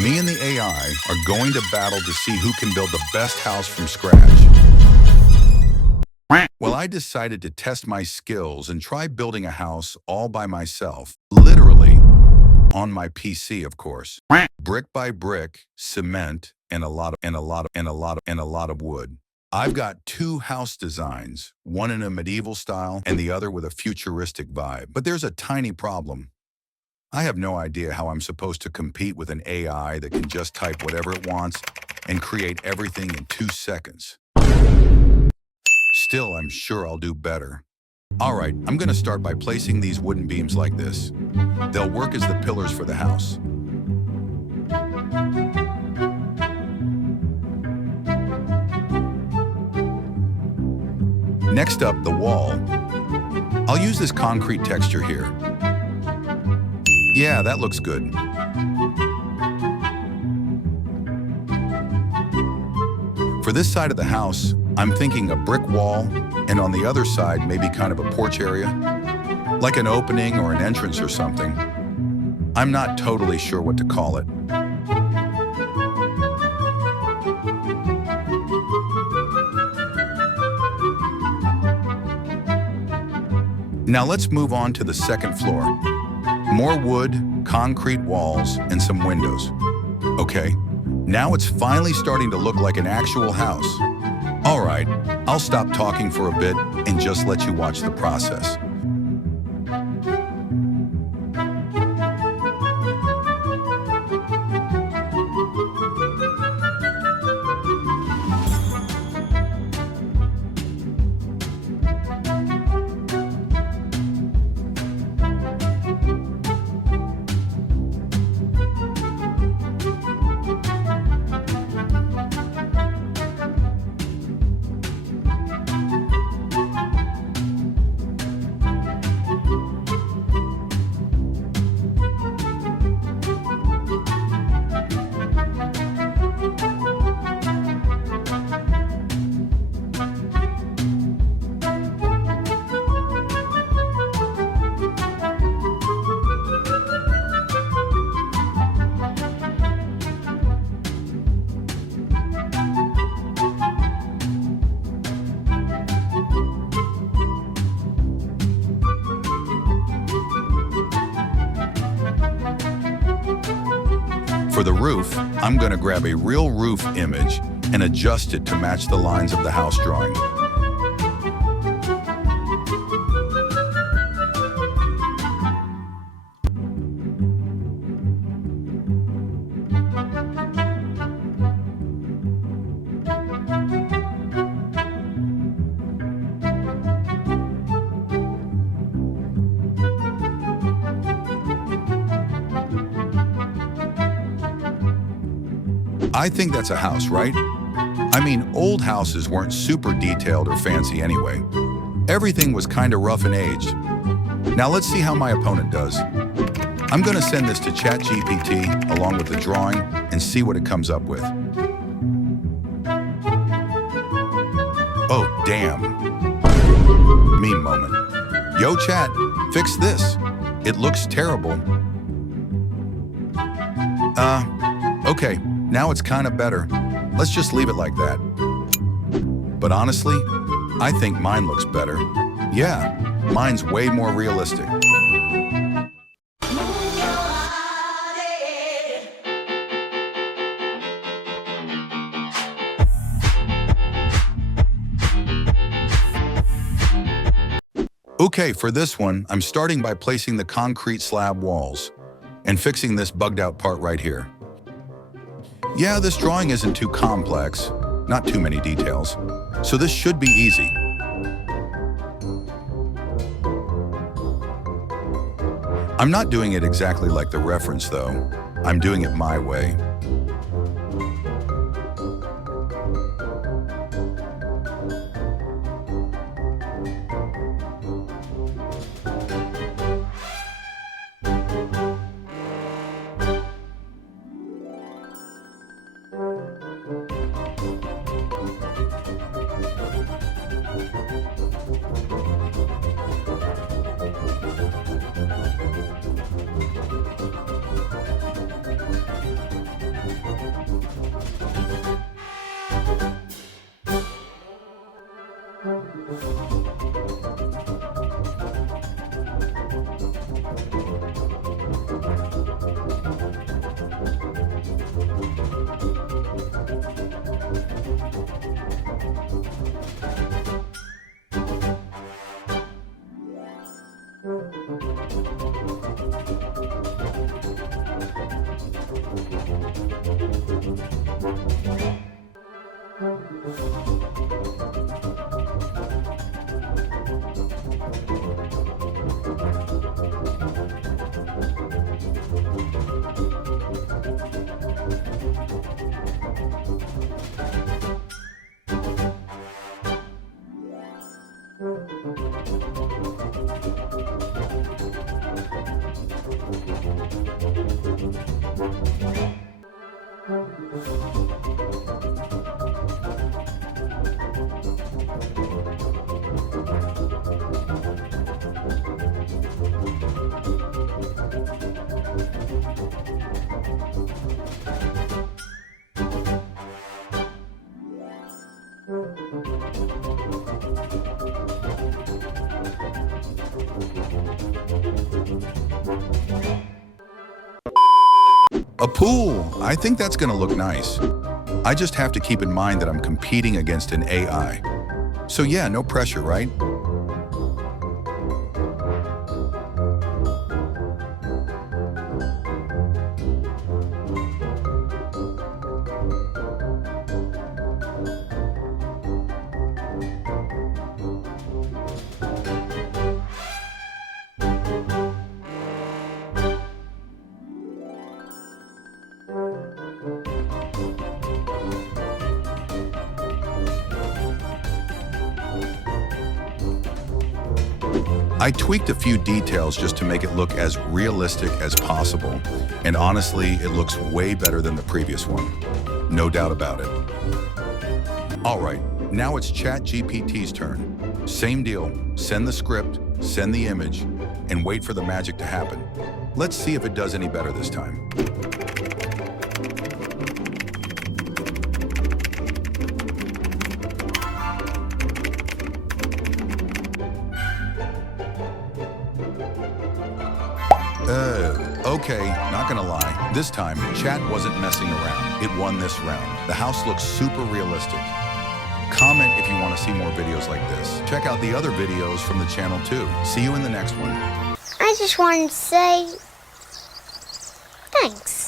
Me and the AI are going to battle to see who can build the best house from scratch. Well, I decided to test my skills and try building a house all by myself, literally on my PC, of course. Brick by brick, cement, and a lot of wood. I've got two house designs, one in a medieval style and the other with a futuristic vibe. But there's a tiny problem. I have no idea how I'm supposed to compete with an AI that can just type whatever it wants and create everything in 2 seconds. Still, I'm sure I'll do better. All right, I'm gonna start by placing these wooden beams like this. They'll work as the pillars for the house. Next up, the wall. I'll use this concrete texture here. Yeah, that looks good. For this side of the house, I'm thinking a brick wall, and on the other side, maybe kind of a porch area, like an opening or an entrance or something. I'm not totally sure what to call it. Now let's move on to the second floor. More wood, concrete walls, and some windows. Okay, now it's finally starting to look like an actual house. All right, I'll stop talking for a bit and just let you watch the process. For the roof, I'm going to grab a real roof image and adjust it to match the lines of the house drawing. I think that's a house, right? I mean, old houses weren't super detailed or fancy anyway. Everything was kind of rough and aged. Now let's see how my opponent does. I'm gonna send this to ChatGPT along with the drawing and see what it comes up with. Oh, damn. Meme moment. Yo, chat, fix this. It looks terrible. Okay. Now it's kind of better. Let's just leave it like that. But honestly, I think mine looks better. Yeah, mine's way more realistic. Okay, for this one, I'm starting by placing the concrete slab walls and fixing this bugged out part right here. Yeah, this drawing isn't too complex, not too many details, so this should be easy. I'm not doing it exactly like the reference though. I'm doing it my way. A pool! I think that's gonna look nice. I just have to keep in mind that I'm competing against an AI. So yeah, no pressure, right? I tweaked a few details just to make it look as realistic as possible, and honestly, it looks way better than the previous one. No doubt about it. All right, now it's ChatGPT's turn. Same deal, send the script, send the image, and wait for the magic to happen. Let's see if it does any better this time. Okay, not gonna lie. This time, chat wasn't messing around. It won this round. The house looks super realistic. Comment if you want to see more videos like this. Check out the other videos from the channel too. See you in the next one. I just wanted to say thanks.